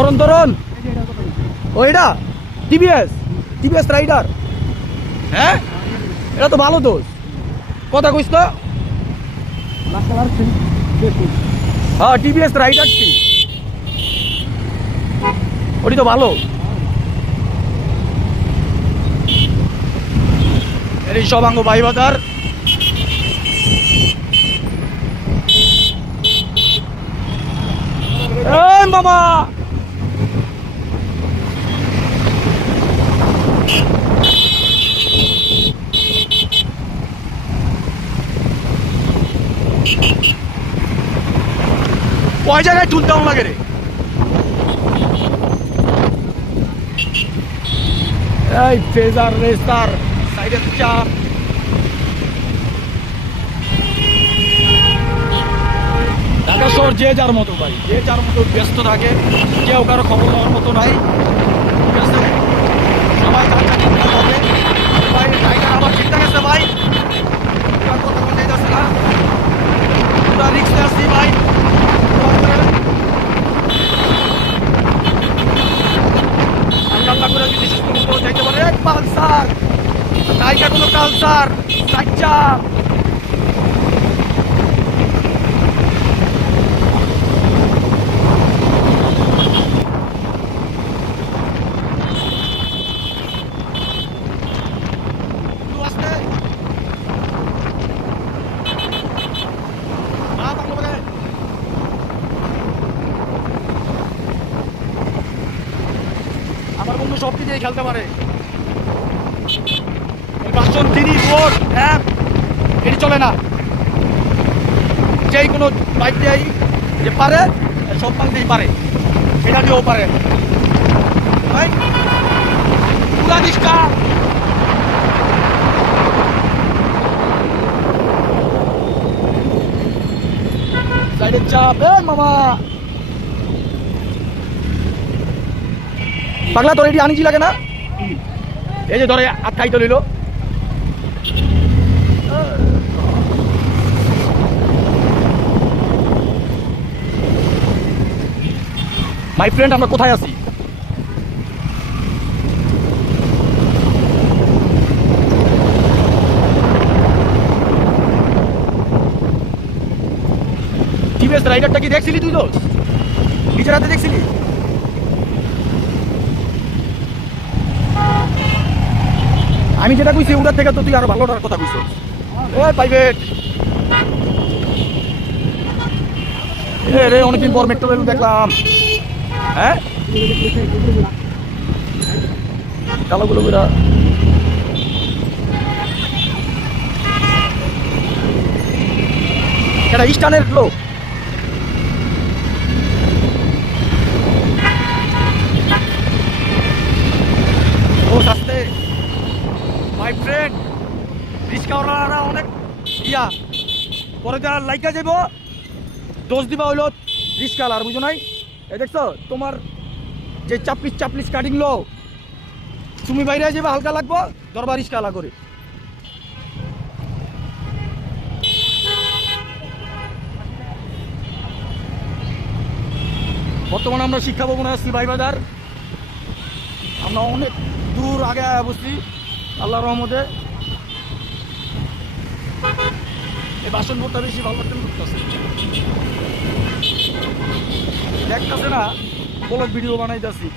হরন তরন ওইটা TVS TVS rider. হ্যাঁ এটা তো ভালো দোষ, কথা কইস তো। হ্যাঁ টিভিএস রাইডারটি ওটি তো ভালো। এই সবাঙ্গ ভাই বাজার মামা কয় জায়গায় টুলটাউন লাগে রে। এই ফেজার রেসার সাইডের চাপ ঢাকা শহর যে যার মতো ভাই, যে যার মতো ব্যস্ত থাকে, কেউ কারো খবর নেওয়ার মতো নাই। ঠিক আছে সবাই ভাই টাইগার আবার চিন্তা গেছে ভাই, কথা বলতে যাচ্ছে না, পুরা রিক্সে আসছি ভাই। আল্লাহ করে যদি শেষ পর্যন্ত যাইতে পারে পালসার টাইগার, কোনো কালসার সাচ্চা আমার বন্ধু সব কিছুই খেলতে পারে। ভার্সন 3 4 অ্যাপ এটি চলে না, যেই কোনো বাইক দিয়েই যে পারে সব মাল দিয়েই পারে, সেটা দিয়েও পারে পুরা দিশটা। সাইডের চাপ মামা পাগলা, তোর এটি আনিছি লাগে না? এই যে ধরে আটকাই তো লইল। মাই ফ্রেন্ড আমরা কোথায় আছি? টিভিএস রাইডারটা কি দেখছিলি তুই? তো নিজের হাতে দেখছিলি? আমি যেটা কইছি ওটার থেকে তো তুই আরো ভালোটার কথা কইছ। প্রাইভেট রে অনেকদিন পর মেট্রো রেল দেখলাম। হ্যাঁ কালোগুলো বেরা এটা ইস্টার্নের লোক। ও সাস্তে মাই ফ্রেন্ড রিস্কাওয়ালারা অনেক ইয়া পরে যারা লাইকা যাব দোষ দিবা হইল রিস্কাওয়ালার, বুঝো নাই? এই দেখছো তোমার যে চাপলিশ চাপলিশ কাটিং লো তুমি বাইরে যাবে হালকা লাগবো দরবার রিস্কাওয়ালা করে। বর্তমানে আমরা শিক্ষা ভবনে আসছি ভাই বাজার। আমরা অনেক দূর আগে বসছি আল্লাহর রহমতে। এই বাসনবোর্ডটা বেশি ভালো করতেছে, দেখতেছে না ব্লগ ভিডিও বানাইতেছি।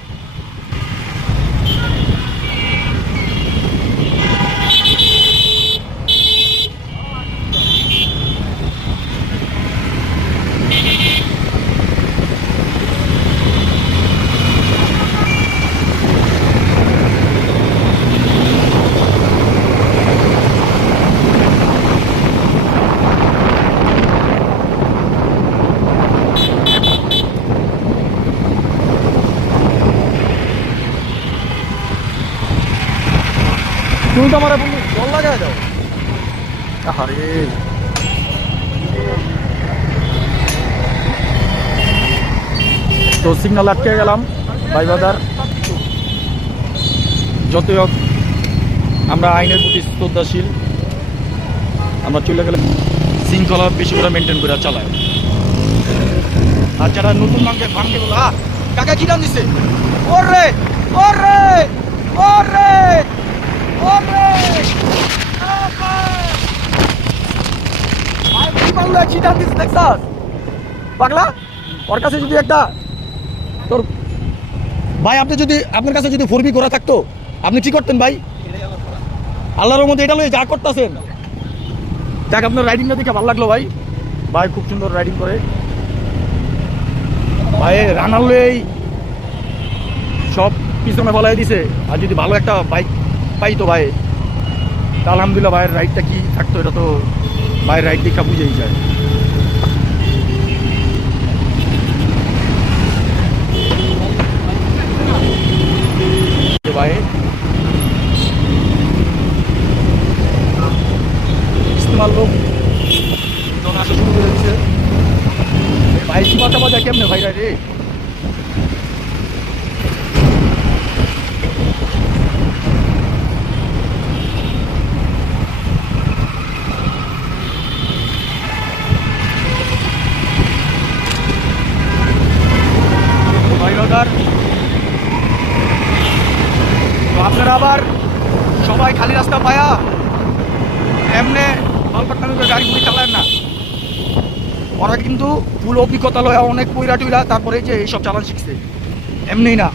তুমি তো আমার জল লাগাই দাও। আরে তো সিগন্যাল আটকে গেলাম ভাই বাজার। যতই হোক আমরা আইনের প্রতি শ্রদ্ধাশীল, আমরা চলে গেলে শৃঙ্খলা বেশি করে মেনটেন করে চালাই। আর যারা নতুন ভাঙে বলা কাকা কি দাম দিচ্ছে? ওরে ওরে ওরে ওরে ভাই কি বললে কি দাম দিচ্ছে দেখছাস পাগলা? ওর কাছে যদি একটা তোর ভাই আপনি যদি আপনার কাছে যদি ফোরবি ঘোরা থাকতো আপনি কি করতেন ভাই? আল্লাহর মধ্যে এটা লয়ে যা করতেছেন, দেখ আপনার রাইডিংটা দেখে ভালো লাগলো ভাই। ভাই খুব সুন্দর রাইডিং করে ভাই, রানার লয়েই সব পিছনে ফলাই দিছে। আর যদি ভালো একটা বাইক পাইতো ভাই, তা আলহামদুলিল্লাহ ভাইয়ের রাইডটা কি থাকতো এটা তো ভাইয়ের রাইড দেখা বুঝেই যায়। ভাই ইস্তেমাল লোক যখন আসা শুরু করে দিচ্ছে ভাই, কি কথা মজা কেমনে ভাই রে? তো আপনারা আবার সবাই খালি রাস্তা পায়া এমনে মালপাট্টামি করে গাড়ি গুড়ি চালায় না। ওরা কিন্তু ফুল অভিজ্ঞতা লয়, অনেক পইরা টুইরা তারপরে যে এইসব চালান শিখছে, এমনি না।